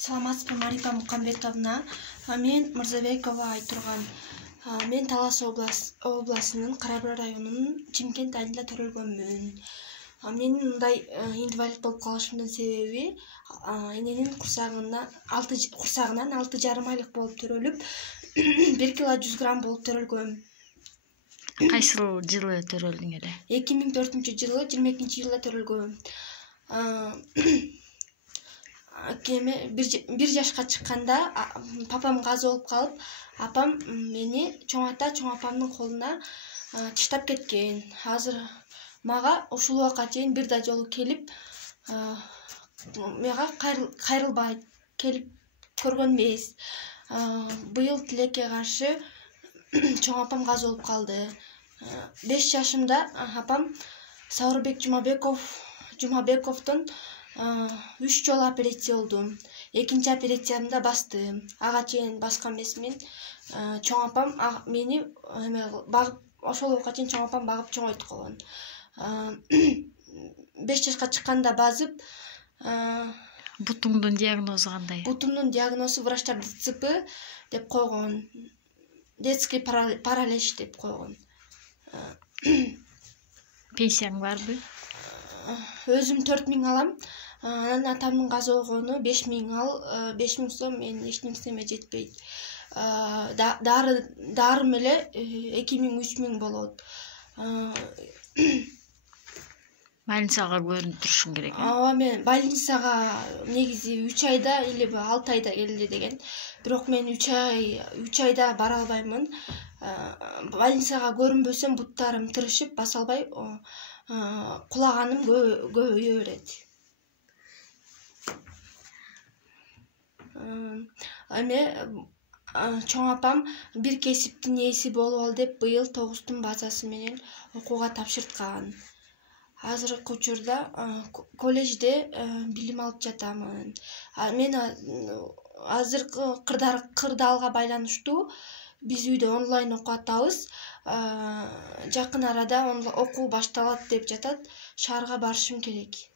Саламатсызбы, Марипа Мукамбетовна. Мен Мырзабекова айтурган. Мен Талас областынын Карабыр районунун Чимкент айылында төрөлгөнмүн. Менин мындай инвалид болуп калышымдын себеби эненин курсагынан 6,5 айлык болуп төрөлүп, 1 кило 100 грамм болуп төрөлгөм. Кайсыл жылы төрөлдүң эле? 2004-жылы 22-жылда төрөлгөм. Bir жашка чыкканда папам газы болуп калып, апам мени чоң апамдын колуна таштап кеткен. Азыр мага ушул убакка чейин бир да жолу келип, мага кайрылбайт, келип көргөн эмес. Быйыл тилекке каршы чоң апам газы болуп калды. 5 жашымда апам Сауырбек Жумабековдон 3 жолу операция болдум. Экинчи операциямда бастым. Ага чейин баскан эмесмин. Чоң апам мени багып, ошол убакка чейин чоң апам багып чоңойткон. 5 жашка чыкканда базып, бутуңдун диагнозу кандай? Бутумдун диагнозу врачтар ДЦП деп койгон. Детский паралич деп койгон. Пенсияң барбы? Өзүм 4000 алам. Анан атамдын газы болгону 5000 ал, 5000 сом мен эч нерсеме жетпейт. Дарым эле 2000-3000 болот. Больницага көрүнүп турушуң керек. Ооба, мен больницага негизи 3 айда или 6 айда келди деген. Бирок мен 3 айда бара албаймын. Больницага көрүнбөсөм буттарым тырышып, баса албай, кулаганым көбөйө берет. Эме чоң апам бир кесиптин ээси болуп ал деп быйыл 9-тун базасы менен окууга тапшырткан. Азыркы учурда колледжде билим алып жатамын. Мен азыркы кырдаалга байланыштуу биз үйдө онлайн окуп атабыз. Жакын арада окуу башталат деп жатат. Шаарга барышым керек.